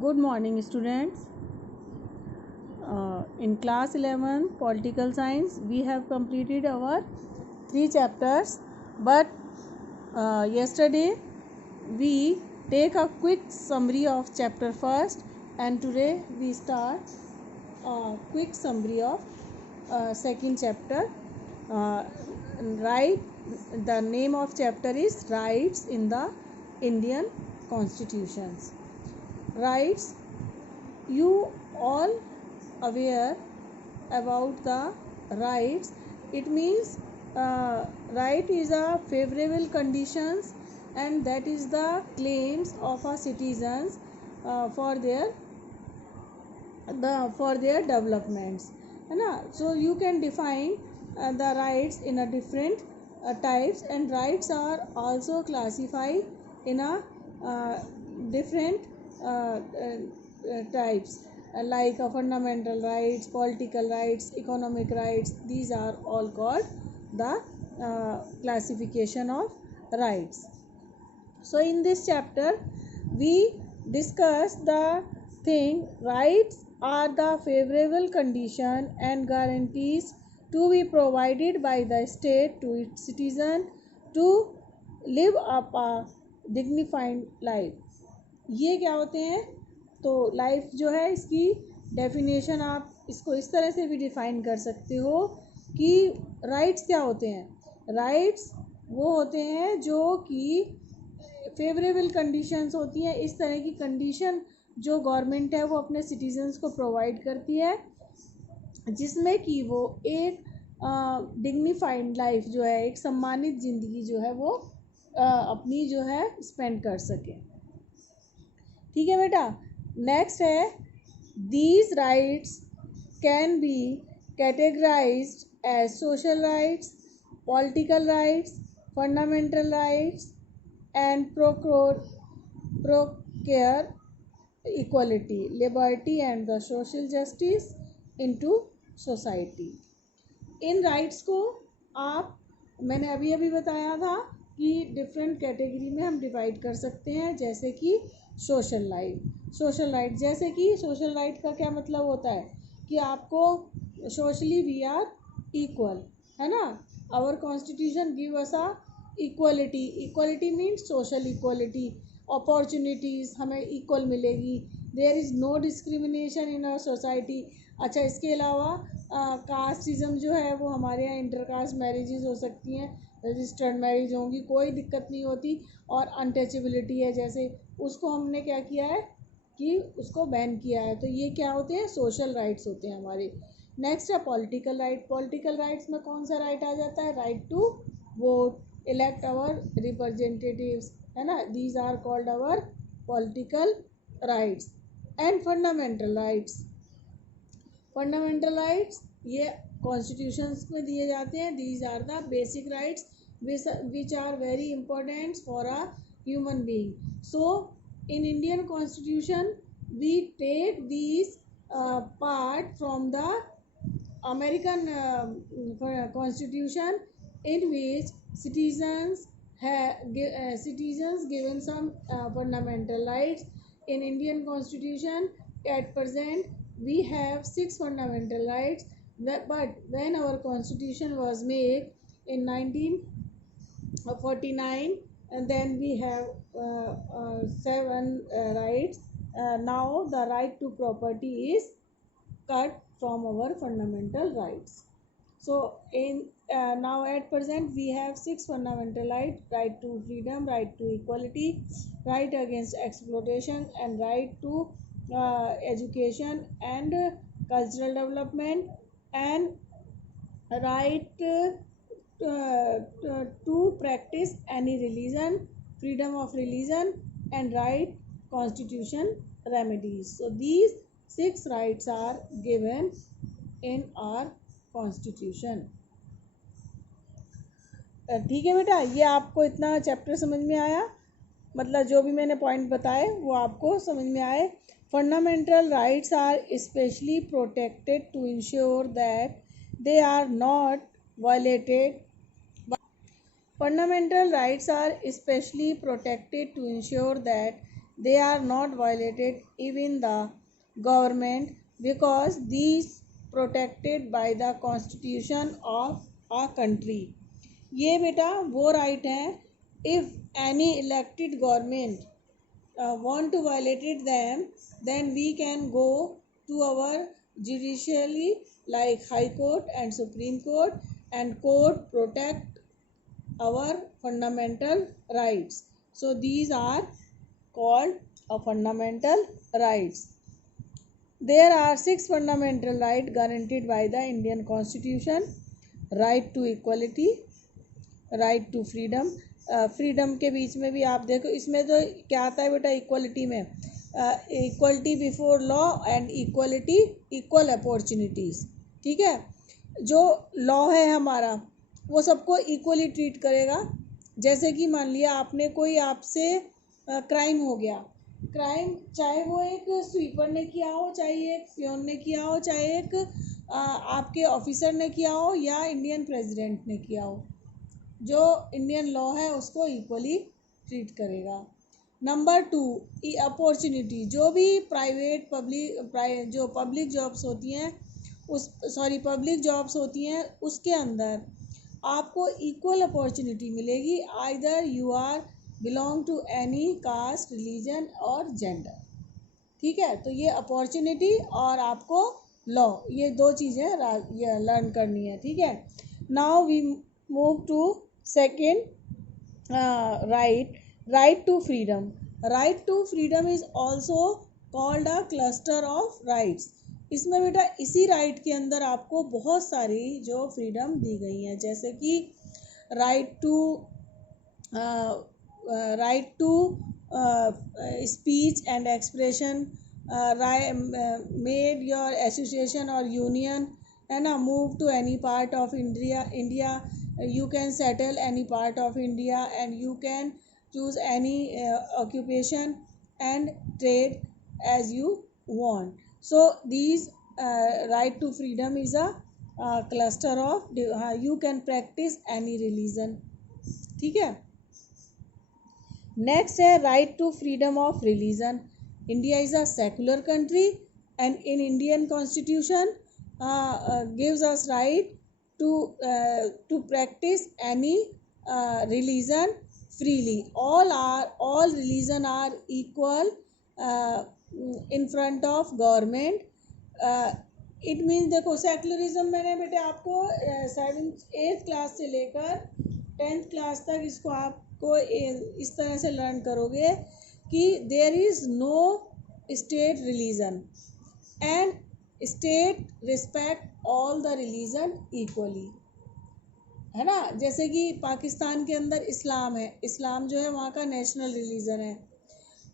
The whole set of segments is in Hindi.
Good morning, students. In class 11 political science we have completed our 3 chapters, but yesterday we take a quick summary of chapter first, and today we start a quick summary of second chapter. uh, right the name of chapter is rights in the Indian constitutions. Rights, you all aware about the rights. It means right is a favorable conditions, and that is the claims of our citizens for their developments, है ना. So you can define the rights in a different types, and rights are also classified in a different types, like fundamental rights, political rights, economic rights. These are all called the classification of rights. So in this chapter we discuss the thing rights are the favorable condition and guarantees to be provided by the state to its citizen to live up a dignified life. ये क्या होते हैं? तो लाइफ जो है, इसकी डेफिनेशन आप इसको इस तरह से भी डिफाइन कर सकते हो कि राइट्स क्या होते हैं. राइट्स वो होते हैं जो कि फेवरेबल कंडीशंस होती हैं. इस तरह की कंडीशन जो गवर्नमेंट है वो अपने सिटीजन्स को प्रोवाइड करती है, जिसमें कि वो एक डिग्निफाइड लाइफ जो है, एक सम्मानित ज़िंदगी जो है वो अपनी जो है स्पेंड कर सके. ठीक है बेटा. नेक्स्ट है, these rights can be categorised as social rights, political rights, fundamental rights and procure equality, liberty and the social justice into society. In rights को आप, मैंने अभी अभी बताया था कि डिफरेंट कैटेगरी में हम डिवाइड कर सकते हैं, जैसे कि सोशल राइट. जैसे कि सोशल राइट का क्या मतलब होता है कि आपको सोशली वी आर इक्वल, है ना. Our constitution give us a equality means social equality. Opportunities हमें इक्वल मिलेगी. There is no discrimination in our society. अच्छा, इसके अलावा कास्टिज़म जो है वो हमारे यहाँ इंटर कास्ट मैरिजेज़ हो सकती हैं, रजिस्टर्ड मैरिज होंगी, कोई दिक्कत नहीं होती. और अनटचेबिलिटी है, जैसे उसको हमने क्या किया है कि उसको बैन किया है. तो ये क्या होते हैं? सोशल राइट्स होते हैं हमारे. नेक्स्ट है पॉलिटिकल राइट. पॉलिटिकल राइट्स में कौन सा राइट आ जाता है? Right to vote, elect our representatives, है ना. these are called our political rights. and fundamental rights ये कॉन्स्टिट्यूशंस में दिए जाते हैं. these are the basic rights which are very important for a human being. so in Indian constitution we take these part from the American constitution, in which citizens given some fundamental rights. In Indian constitution at present we have 6 fundamental rights, but when our constitution was made in 1949, and then we have 7 rights. Now the right to property is cut from our fundamental rights. So in now at present we have 6 fundamental rights: right to freedom, right to equality, right against exploitation, and right to education and cultural development, and right to practice any religion, freedom of religion, and right constitution remedies. So these 6 rights are given in our constitution. ठीक है बेटा, ये आपको इतना चैप्टर समझ में आया? मतलब जो भी मैंने पॉइंट बताए वो आपको समझ में आए. Fundamental rights are specially protected to ensure that they are not violated. Fundamental rights are especially protected to ensure that they are not violated even the government because these protected by the constitution of a country. ये बेटा वो राइट है, if any elected government want to violate them, then we can go to our judicially like high court and supreme court, and court protect our fundamental rights. So these are called a fundamental rights. There are 6 fundamental rights guaranteed by the Indian Constitution: right to equality, right to freedom. Freedom के बीच में भी आप देखो, इसमें तो क्या आता है बेटा इक्वलिटी में, equality before law and equality, equal opportunities. ठीक है, जो लॉ है हमारा वो सबको इक्वली ट्रीट करेगा। जैसे कि मान लिया आपने कोई आपसे क्राइम हो गया, क्राइम चाहे वो एक स्वीपर ने किया हो, चाहे एक फ्योन ने किया हो, चाहे एक आपके ऑफिसर ने किया हो, या इंडियन प्रेसिडेंट ने किया हो, जो इंडियन लॉ है उसको इक्वली ट्रीट करेगा। Number 2, opportunity. जो भी प्राइवेट जो पब्लिक जॉब्स होती हैं पब्लिक जॉब्स होती हैं उसके अंदर आपको इक्वल अपॉर्चुनिटी मिलेगी, either you are belong to any caste, religion और जेंडर। ठीक है, तो ये अपॉर्चुनिटी और आपको लॉ, ये 2 चीज़ें ये लर्न करनी है। ठीक है, now we move to second right to freedom. Right to freedom is also called a cluster of rights. इसमें बेटा इसी राइट के अंदर आपको बहुत सारी जो फ्रीडम दी गई हैं, जैसे कि right to speech and expression, made your association और यूनियन, है ना, move to any part of India, you can settle any part of India, and you can choose any occupation and trade as you want. So these right to freedom is a cluster of you can practice any religion. ठीक है, नेक्स्ट है right to freedom of religion. India is a secular country and in Indian constitution gives us right to practice any religion freely. All religion are equal in front of government. It means देखो सेकुलरिज्म मैंने बेटे आपको 7th-8th क्लास से लेकर 10th क्लास तक इसको आपको इस तरह से लर्न करोगे कि there is no state religion and state respect all the religion equally, है ना। जैसे कि पाकिस्तान के अंदर इस्लाम है, इस्लाम जो है वहाँ का नेशनल रिलीजन है।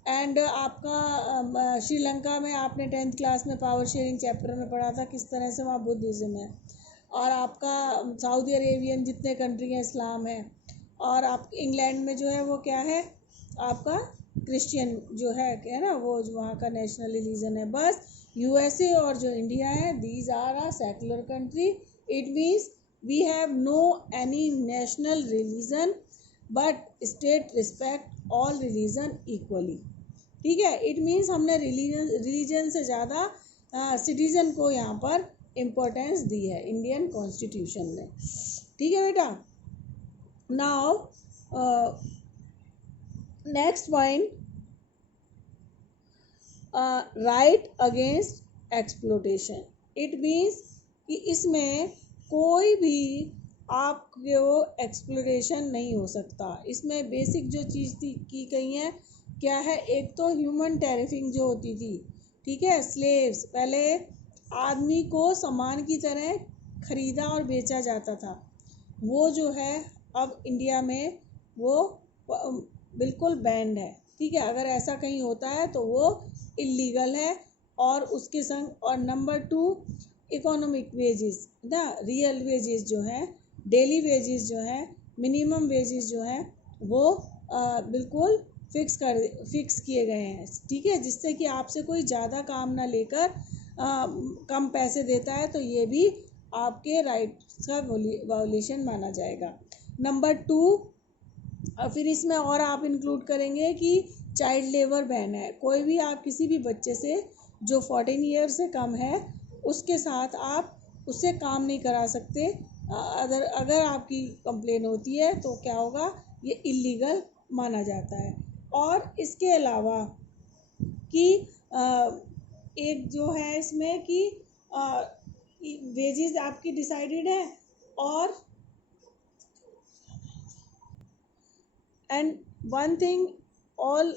एंड आपका श्रीलंका में आपने 10th क्लास में पावर शेयरिंग चैप्टर में पढ़ा था किस तरह से वहाँ बुद्धिज़्म है। और आपका सऊदी अरेबियन जितने कंट्री हैं इस्लाम है। और आप इंग्लैंड में जो है वो क्या है आपका क्रिश्चियन जो है ना, वो वहाँ का नेशनल रिलीजन है। बस यूएसए और जो इंडिया है, these are a secular country. It means we have no any national religion but state respect all religion equally. ठीक है, इट मीन्स हमने रिलीजन से ज़्यादा सिटीजन को यहाँ पर इम्पोर्टेंस दी है इंडियन कॉन्स्टिट्यूशन ने। ठीक है बेटा, now next point, right against exploitation. It means कि इसमें कोई भी आपको एक्सप्लोटेशन नहीं हो सकता। इसमें बेसिक जो चीज़ की गई है क्या है, एक तो ह्यूमन ट्रैफिकिंग जो होती थी, ठीक है, स्लेव्स, पहले आदमी को सामान की तरह खरीदा और बेचा जाता था, वो जो है अब इंडिया में वो बिल्कुल बैंड है। ठीक है, अगर ऐसा कहीं होता है तो वो इलीगल है। और उसके संग, और नंबर 2 इकोनॉमिक वेजेस ना, रियल वेजेस जो हैं, डेली वेजेस जो हैं, मिनिमम वेजेस जो हैं वो बिल्कुल फिक्स किए गए हैं। ठीक है, जिससे कि आपसे कोई ज़्यादा काम ना लेकर कम पैसे देता है तो ये भी आपके राइट्स का वायोलेशन माना जाएगा। नंबर 2 फिर इसमें और आप इंक्लूड करेंगे कि चाइल्ड लेबर बैन है। कोई भी आप किसी भी बच्चे से जो 14 ईयर से कम है उसके साथ आप उससे काम नहीं करा सकते। अगर आपकी कंप्लेन होती है तो क्या होगा, ये इलीगल माना जाता है। और इसके अलावा कि एक जो है इसमें कि वेजेस आपकी डिसाइडेड है, और एंड वन थिंग ऑल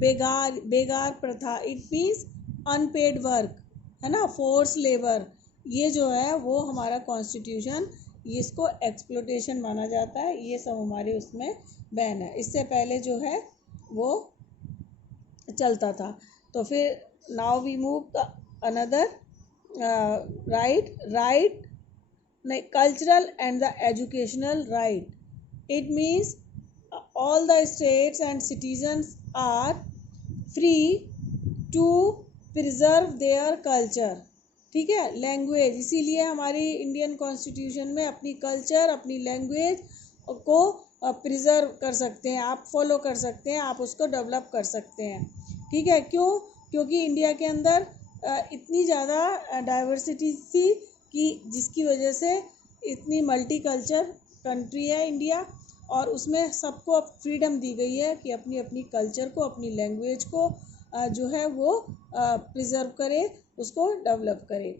बेगार प्रथा, इट मीन्स अनपेड वर्क, है ना, फोर्स लेबर, ये जो है वो हमारा कॉन्स्टिट्यूशन इसको एक्सप्लोटेशन माना जाता है। ये सब हमारे उसमें बैन है। इससे पहले जो है वो चलता था। तो फिर now we move another right नहीं, cultural and the educational right, it means all the states and citizens are free to preserve their culture। ठीक है, लैंग्वेज, इसीलिए हमारी इंडियन कॉन्स्टिट्यूशन में अपनी कल्चर, अपनी लैंग्वेज को प्रिजर्व कर सकते हैं, आप फॉलो कर सकते हैं, आप उसको डेवलप कर सकते हैं। ठीक है, क्यों? क्योंकि इंडिया के अंदर इतनी ज़्यादा डाइवर्सिटी थी कि जिसकी वजह से इतनी मल्टी कल्चर कंट्री है इंडिया, और उसमें सबको अब फ्रीडम दी गई है कि अपनी अपनी कल्चर को, अपनी लैंग्वेज को जो है वो प्रिजर्व करे, उसको डेवलप करे।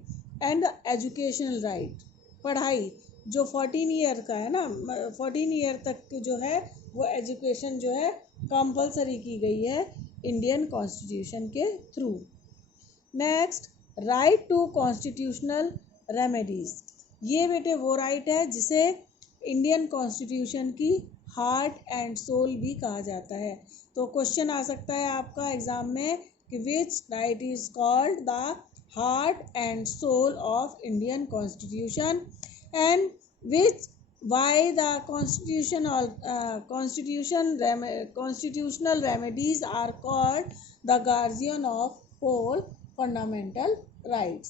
एंड एजुकेशनल राइट, पढ़ाई जो 14 ईयर का है ना, 14 ईयर तक जो है वो एजुकेशन जो है कंपलसरी की गई है इंडियन कॉन्स्टिट्यूशन के थ्रू। Next, right to constitutional remedies, ये बेटे वो राइट है जिसे इंडियन कॉन्स्टिट्यूशन की हार्ट एंड सोल भी कहा जाता है। तो क्वेश्चन आ सकता है आपका एग्जाम में कि which right is called the heart and soul of Indian constitution, and which why the constitutional remedies are called the guardian of all fundamental rights.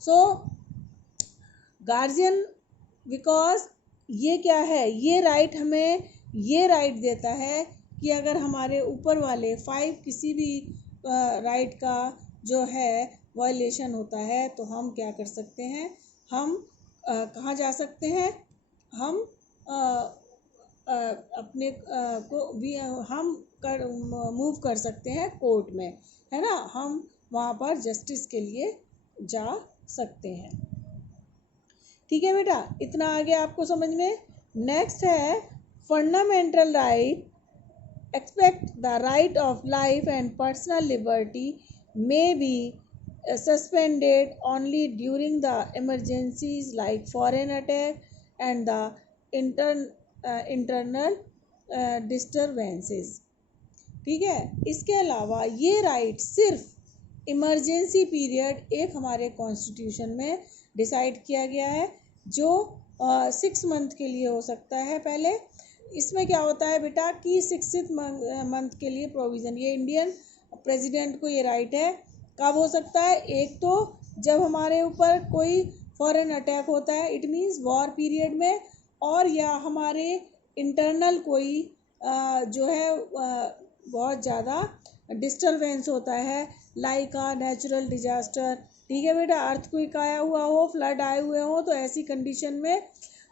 So guardian, because ये क्या है, ये राइट हमें ये राइट देता है कि अगर हमारे ऊपर वाले 5 किसी भी राइट का जो है वायलेशन होता है तो हम क्या कर सकते हैं, हम कहाँ जा सकते हैं, हम अपने को भी हम मूव कर सकते हैं कोर्ट में, है ना, हम वहाँ पर जस्टिस के लिए जा सकते हैं। ठीक है बेटा, इतना आगे आपको समझ में। नेक्स्ट है fundamental right, expect the right of life and personal liberty may be suspended only during the emergencies like foreign attack and the internal disturbances. ठीक है, इसके अलावा ये राइट सिर्फ इमरजेंसी पीरियड एक हमारे कॉन्स्टिट्यूशन में डिसाइड किया गया है जो 6 मंथ के लिए हो सकता है। पहले इसमें क्या होता है बेटा कि 6th मंथ के लिए प्रोविज़न, ये इंडियन प्रेसिडेंट को ये राइट है। कब हो सकता है? एक तो जब हमारे ऊपर कोई फॉरेन अटैक होता है, इट मीन्स वॉर पीरियड में, और या हमारे इंटरनल कोई जो है बहुत ज़्यादा डिस्टर्बेंस होता है, लाइक आ नेचुरल डिजास्टर। ठीक है बेटा, अर्थक्वेक आया हुआ हो, फ्लड आए हुए हो, तो ऐसी कंडीशन में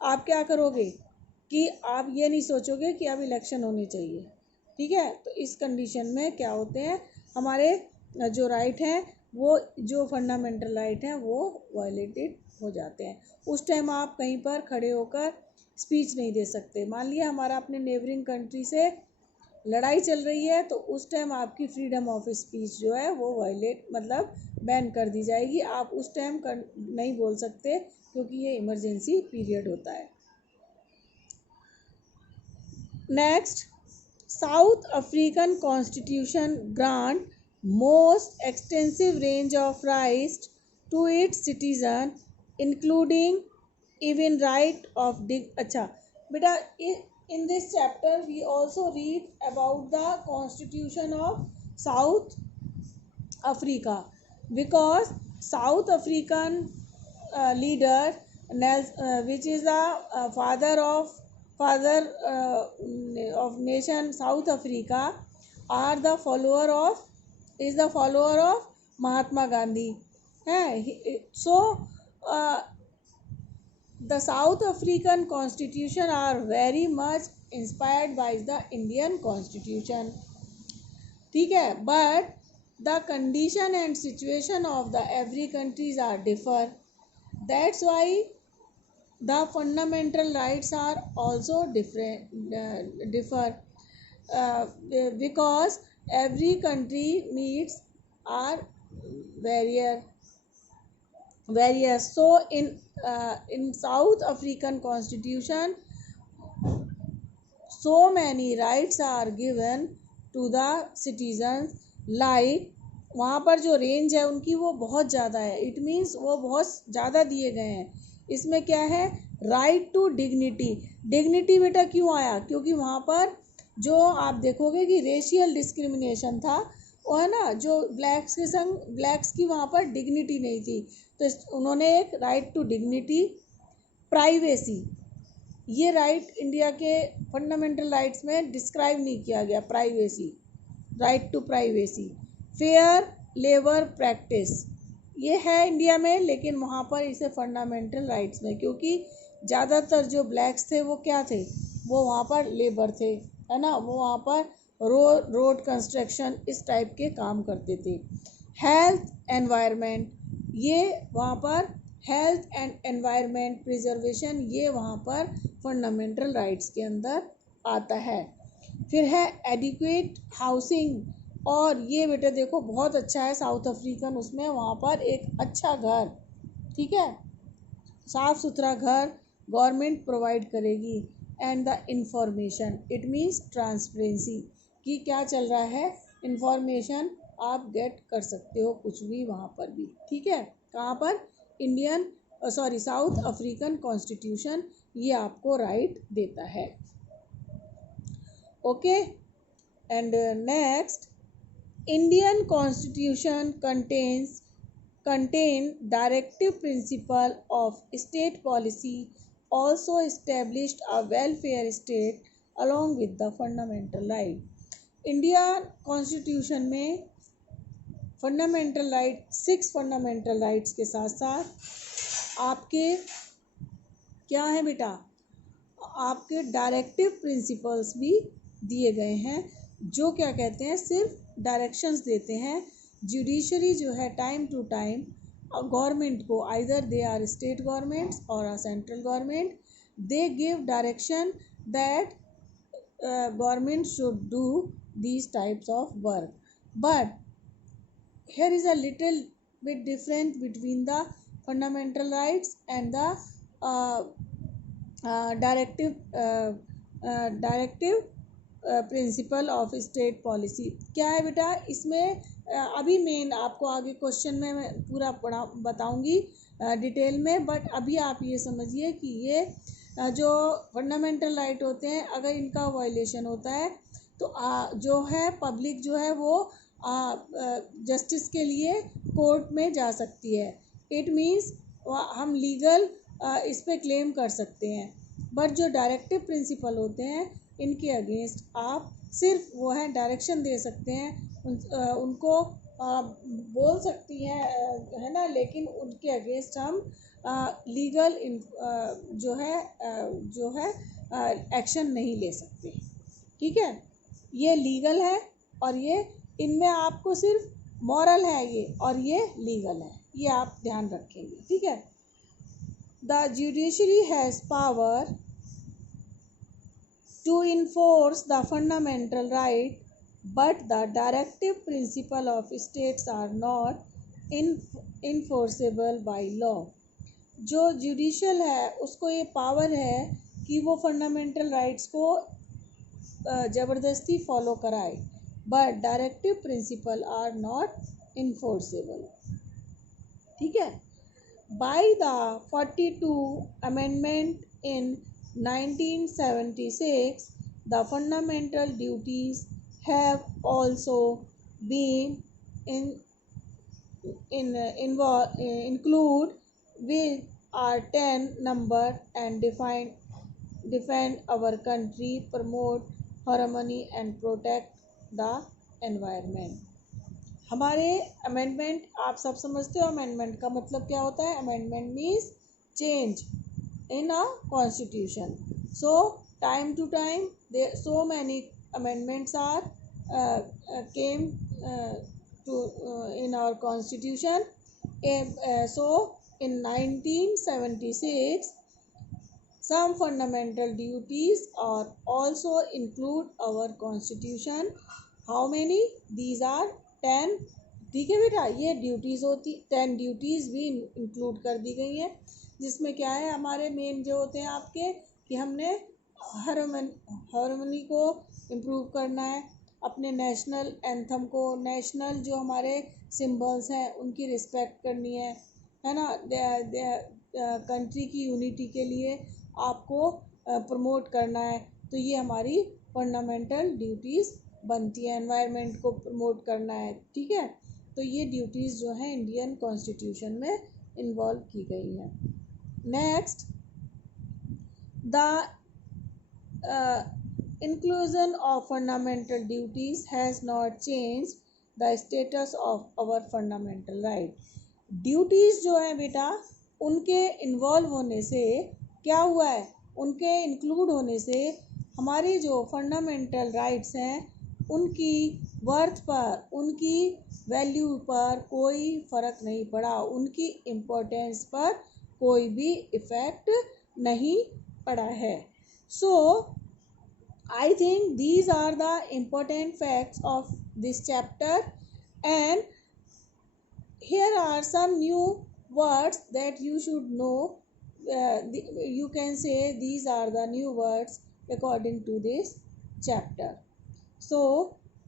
आप क्या करोगे कि आप ये नहीं सोचोगे कि अब इलेक्शन होनी चाहिए। ठीक है, तो इस कंडीशन में क्या होते हैं, हमारे जो राइट हैं, वो जो फंडामेंटल राइट हैं वो वायलेटेड हो जाते हैं। उस टाइम आप कहीं पर खड़े होकर स्पीच नहीं दे सकते। मान लिया हमारा अपने नेबरिंग कंट्री से लड़ाई चल रही है, तो उस टाइम आपकी फ्रीडम ऑफ स्पीच जो है वो वायलेट मतलब बैन कर दी जाएगी। आप उस टाइम नहीं बोल सकते क्योंकि ये इमरजेंसी पीरियड होता है। Next, South African constitution grant most extensive range of rights to its citizen including even right of अच्छा बेटा, in this chapter we also read about the constitution of South Africa, because South African leader which is the father of nation South Africa, are the follower of is the follower of Mahatma Gandhi. So uh, the South African constitution are very much inspired by the Indian constitution. ठीक है, but the condition and situation of the every countries are differ. That's why the fundamental rights are also differ because every country needs are various various. So in South African constitution so many rights are given to the citizens, like वहाँ पर जो रेंज है उनकी वो बहुत ज़्यादा है, इट मीन्स वो बहुत ज़्यादा दिए गए हैं. इसमें क्या है, राइट टू डिग्निटी. डिग्निटी बेटा क्यों आया, क्योंकि वहाँ पर जो आप देखोगे कि रेशियल डिस्क्रिमिनेशन था, वो है ना, जो ब्लैक्स के संग ब्लैक्स की वहाँ पर डिग्निटी नहीं थी, तो उन्होंने एक राइट टू डिग्निटी. प्राइवेसी, ये राइट इंडिया के फंडामेंटल राइट्स में डिस्क्राइब नहीं किया गया. Privacy, right to privacy. Fair labour practice, ये है इंडिया में, लेकिन वहाँ पर इसे फंडामेंटल राइट्स में, क्योंकि ज़्यादातर जो ब्लैक्स थे वो क्या थे, वो वहाँ पर लेबर थे, है ना, वो वहाँ पर रोड कंस्ट्रक्शन इस टाइप के काम करते थे. हेल्थ एनवायरनमेंट, ये वहाँ पर हेल्थ एंड एनवायरनमेंट प्रिजर्वेशन, ये वहाँ पर फंडामेंटल राइट्स के अंदर आता है. फिर है एडिक्वेट हाउसिंग, और ये बेटा देखो बहुत अच्छा है साउथ अफ्रीकन, उसमें वहाँ पर एक अच्छा घर, ठीक है, साफ़ सुथरा घर गवर्नमेंट प्रोवाइड करेगी. And the information, it means transparency, कि क्या चल रहा है, इंफॉर्मेशन आप गेट कर सकते हो कुछ भी वहाँ पर भी. ठीक है, कहाँ पर, इंडियन साउथ अफ्रीकन कॉन्स्टिट्यूशन ये आपको राइट देता है. Okay, and next, Indian constitution contain directive principle of state policy, also established a welfare state along with the fundamental right. India constitution में फंडामेंटल राइट, 6 फंडामेंटल राइट्स के साथ साथ आपके क्या है बेटा, आपके डायरेक्टिव प्रिंसिपल्स भी दिए गए हैं, जो क्या कहते हैं, सिर्फ डायरेक्शंस देते हैं. जुडिशरी जो है टाइम टू टाइम गवर्नमेंट को, either they are state governments और uh central government, they give direction that government should do these types of work. But here is a little bit different between the fundamental rights and the directive principle of state policy. क्या है बेटा इसमें, अभी मेन आपको आगे क्वेश्चन में मैं पूरा बताऊंगी डिटेल में, बट अभी आप ये समझिए कि ये जो फंडामेंटल राइट होते हैं, अगर इनका वायलेशन होता है तो जो है पब्लिक जो है वो जस्टिस के लिए कोर्ट में जा सकती है. इट मीन्स हम लीगल इस पे क्लेम कर सकते हैं. बट जो डायरेक्टिव प्रिंसिपल होते हैं इनके अगेंस्ट आप सिर्फ वो है डायरेक्शन दे सकते हैं, उनको बोल सकती हैं, है ना, लेकिन उनके अगेंस्ट हम लीगल जो है एक्शन नहीं ले सकते. ठीक है, ये लीगल है और ये इनमें आपको सिर्फ मॉरल है ये, और ये लीगल है, ये आप ध्यान रखेंगे. ठीक है, the judiciary has power to enforce the fundamental right, but the directive principle of states are not enforceable by law. जो जुडिशल है उसको ये पावर है कि वो फंडामेंटल राइट्स को ज़बरदस्ती फॉलो कराए, but directive principle are not enforceable. ठीक है, by the 42 amendment in 1976, the fundamental duties have also been include with our 10 number and defend our country, promote harmony and protect the environment. हमारे अमेंडमेंट, आप सब समझते हो अमेंडमेंट का मतलब क्या होता है। Amendment means change in a constitution. So time to time there so many amendments are came to in our constitution. So in 1976 some fundamental duties are also include our constitution. How many? These are 10. ठीक है बेटा, ये ड्यूटीज़ होती 10 ड्यूटीज़ भी इंक्लूड कर दी गई हैं, जिसमें क्या है हमारे मेन जो होते हैं आपके कि हमने हारमोनी को इम्प्रूव करना है, अपने नेशनल एंथम को, नेशनल जो हमारे सिंबल्स हैं उनकी रिस्पेक्ट करनी है ना। कंट्री की यूनिटी के लिए आपको प्रमोट करना है, तो ये हमारी फंडामेंटल ड्यूटीज़ बनती है। एनवायरनमेंट को प्रमोट करना है, ठीक है। तो ये ड्यूटीज़ जो हैं इंडियन कॉन्स्टिट्यूशन में इन्वॉल्व की गई हैं। Next, the inclusion of fundamental duties has not changed the status of our fundamental right. Duties जो है बेटा उनके इन्वॉल्व होने से क्या हुआ है, उनके इंक्लूड होने से हमारी जो फंडामेंटल राइट्स हैं उनकी वर्थ पर, उनकी वैल्यू पर कोई फ़र्क नहीं पड़ा, उनकी इम्पोर्टेंस पर कोई भी इफ़ेक्ट नहीं पड़ा है। सो I think these are the important facts of this chapter, and here are some new words that you should know. You can say these are the new words according to this chapter. So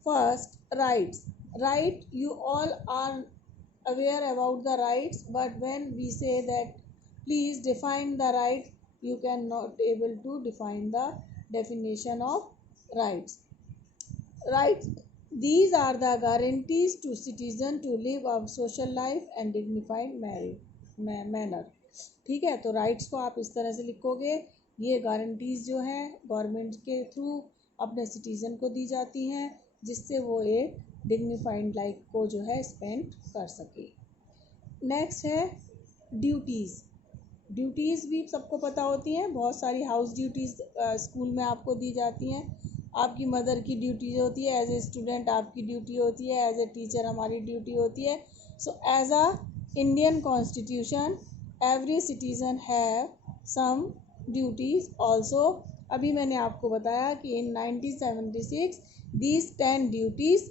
first, rights. Right, you all are aware about the rights, but when we say that please define the right, you cannot able to define the definition of rights. Rights, these are the guarantees to citizen to live a social life and dignified manner. ठीक है, तो राइट्स को आप इस तरह से लिखोगे, ये गारंटीज़ जो हैं गवर्नमेंट के थ्रू अपने सिटीज़न को दी जाती हैं, जिससे वो एक डिग्निफाइड लाइफ को जो है स्पेंड कर सके। नेक्स्ट है ड्यूटीज़। ड्यूटीज़ भी सबको पता होती हैं, बहुत सारी हाउस ड्यूटीज़ स्कूल में आपको दी जाती हैं। आपकी मदर की ड्यूटी होती है, एज ए स्टूडेंट आपकी ड्यूटी होती है, एज ए टीचर हमारी ड्यूटी होती है। So as a Indian constitution every citizen have some duties also. अभी मैंने आपको बताया कि in 1976 these 10 duties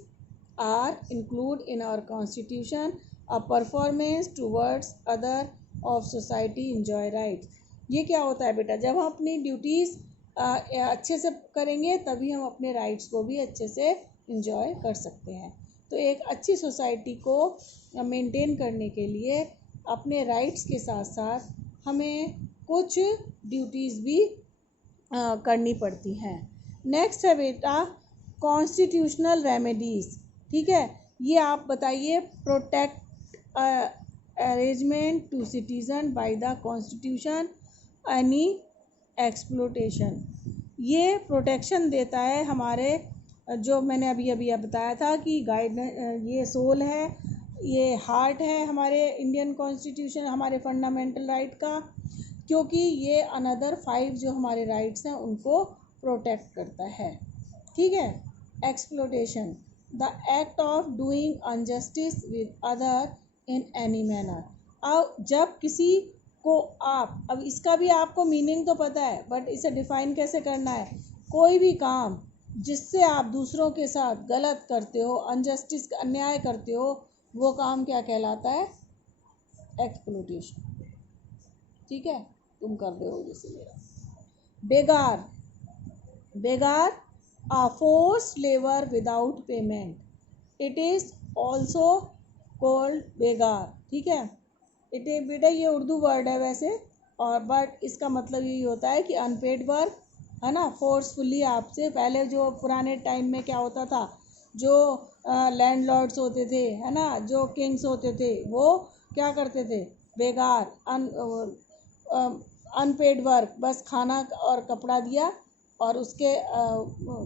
are include in our constitution, a performance towards other of society enjoy rights. ये क्या होता है बेटा, जब हम अपनी ड्यूटीज़ अच्छे से करेंगे तभी हम अपने राइट्स को भी अच्छे से इंजॉय कर सकते हैं। तो एक अच्छी सोसाइटी को मेंटेन करने के लिए अपने राइट्स के साथ साथ हमें कुछ ड्यूटीज़ भी करनी पड़ती हैं। नेक्स्ट है बेटा कॉन्स्टिट्यूशनल रेमेडीज़। ठीक है, ये आप बताइए। Protect arrangement to citizen by the constitution any exploitation. ये प्रोटेक्शन देता है हमारे, जो मैंने अभी अभी बताया था कि ये सोल है, ये हार्ट है हमारे इंडियन कॉन्स्टिट्यूशन, हमारे फंडामेंटल राइट का, क्योंकि ये अनदर 5 जो हमारे राइट्स हैं उनको प्रोटेक्ट करता है। ठीक है। Exploitation, the act of doing injustice with other in any manner. अब जब किसी को आप, अब इसका भी आपको मीनिंग तो पता है, बट इसे डिफ़ाइन कैसे करना है। कोई भी काम जिससे आप दूसरों के साथ गलत करते हो, अनजस्टिस अन्याय करते हो, वो काम क्या कहलाता है, एक्सप्लोटेशन। ठीक है, तुम कर रहे हो जैसे मेरा। बेगार, बेगार a forced labor without payment, it is also called बेगार। ठीक है, बेटा ये उर्दू वर्ड है वैसे, और बट इसका मतलब यही होता है कि अनपेड वर्क है ना, फोर्सफुली आपसे। पहले जो पुराने टाइम में क्या होता था, जो लैंडलॉर्ड्स होते थे है ना, जो किंग्स होते थे, वो क्या करते थे, बेगार अनपेड वर्क, बस खाना और कपड़ा दिया और उसके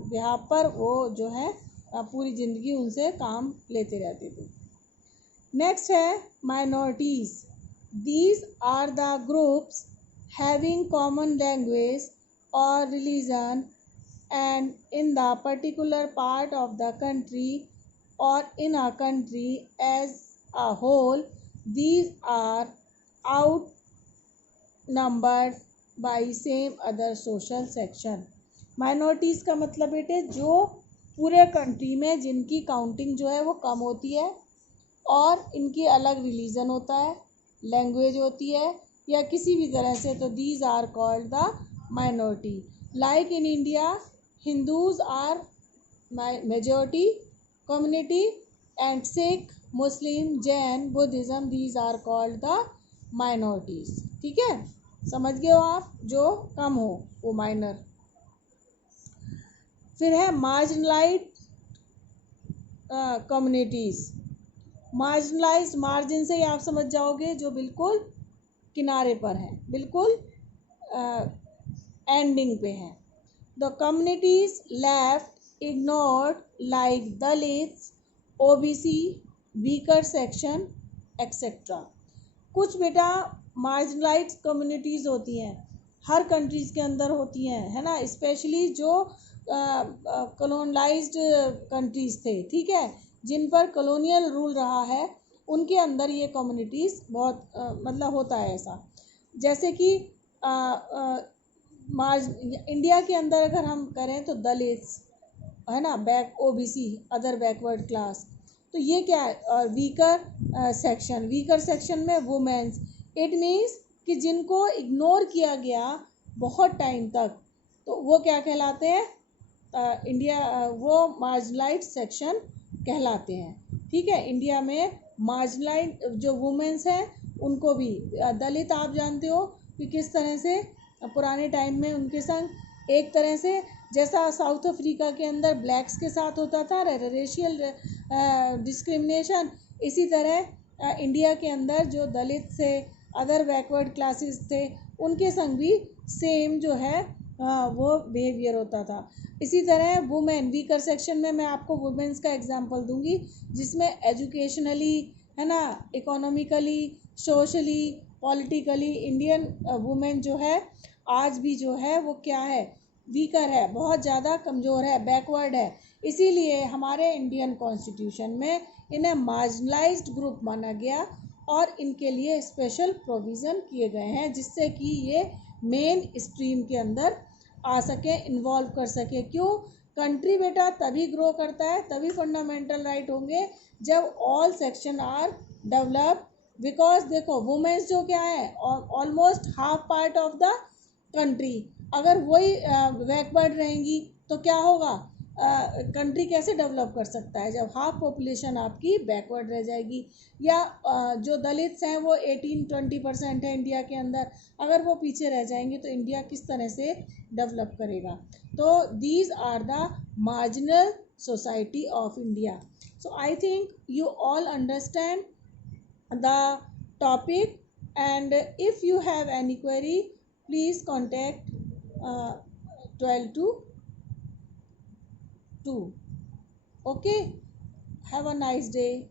बिहाफ पर वो जो है पूरी ज़िंदगी उनसे काम लेते रहते थे। नेक्स्ट है minorities. These are the groups having common language और religion and in the particular part of the country or in a country as a whole, these are outnumbered by same other social section. minorities का मतलब बेटे जो पूरे कंट्री में जिनकी काउंटिंग जो है वो कम होती है और इनकी अलग रिलीजन होता है, लैंग्वेज होती है या किसी भी तरह से, तो these are called the minority. Like in India, Hindus are majority community and Sikh, Muslim, Jain, Buddhism, these are called the minorities। ठीक है, समझ गए हो आप, जो कम हो वो माइनर। फिर है मार्जिनलाइज्ड कम्युनिटीज़। मार्जिनलाइज्ड, मार्जिन से ही आप समझ जाओगे जो बिल्कुल किनारे पर है, बिल्कुल एंडिंग पे है। The communities left ignored like Dalits, OBC, weaker section, etc. कुछ बेटा मार्जिनलाइज्ड कम्युनिटीज़ होती हैं, हर कंट्रीज़ के अंदर होती हैं, है ना, स्पेशली जो कॉलोनलाइज्ड कंट्रीज़ थे, ठीक है, जिन पर कॉलोनियल रूल रहा है, उनके अंदर ये कम्युनिटीज़ बहुत मतलब होता है ऐसा। जैसे कि इंडिया के अंदर अगर हम करें तो दलित्स, है ना, ओबीसी, अदर बैकवर्ड क्लास, तो ये क्या है, और वीकर सेक्शन में वुमेन्स, इट मीन्स कि जिनको इग्नोर किया गया बहुत टाइम तक, तो वो क्या कहलाते हैं, वो मार्जिनलाइज्ड सेक्शन कहलाते हैं। ठीक है, इंडिया में मार्जिनलाइज्ड जो वुमेन्स हैं उनको भी, दलित आप जानते हो कि किस तरह से पुराने टाइम में उनके संग एक तरह से जैसा साउथ अफ्रीका के अंदर ब्लैक्स के साथ होता था रेशियल डिस्क्रिमिनेशन, इसी तरह इंडिया के अंदर जो दलित थे, अदर बैकवर्ड क्लासेस थे, उनके संग भी सेम जो है वो बिहेवियर होता था। इसी तरह वुमेन वीकर सेक्शन में मैं आपको वुमेन्स का एग्जांपल दूंगी, जिसमें एजुकेशनली, है ना, economically, socially, politically Indian women जो है आज भी जो है वो क्या है, वीकर है, बहुत ज़्यादा कमज़ोर है, बैकवर्ड है। इसीलिए हमारे इंडियन कॉन्स्टिट्यूशन में इन्हें मार्जिनलाइज्ड ग्रुप माना गया और इनके लिए स्पेशल प्रोविज़न किए गए हैं, जिससे कि ये मेन स्ट्रीम के अंदर आ सके, इन्वॉल्व कर सके। क्यों? कंट्री बेटा तभी ग्रो करता है, तभी फंडामेंटल राइट होंगे जब all section are develop. Because देखो वुमेन्स जो क्या है, almost half part of the country, अगर वही बैकवर्ड रहेंगी तो क्या होगा, कंट्री कैसे डेवलप कर सकता है जब हाफ पॉपुलेशन आपकी बैकवर्ड रह जाएगी। या जो दलित्स हैं वो 18-20% है इंडिया के अंदर, अगर वो पीछे रह जाएंगे तो इंडिया किस तरह से डेवलप करेगा। तो these are the marginal society of India. So I think you all understand the topic, and if you have any query please contact 12 to 2. Okay, have a nice day.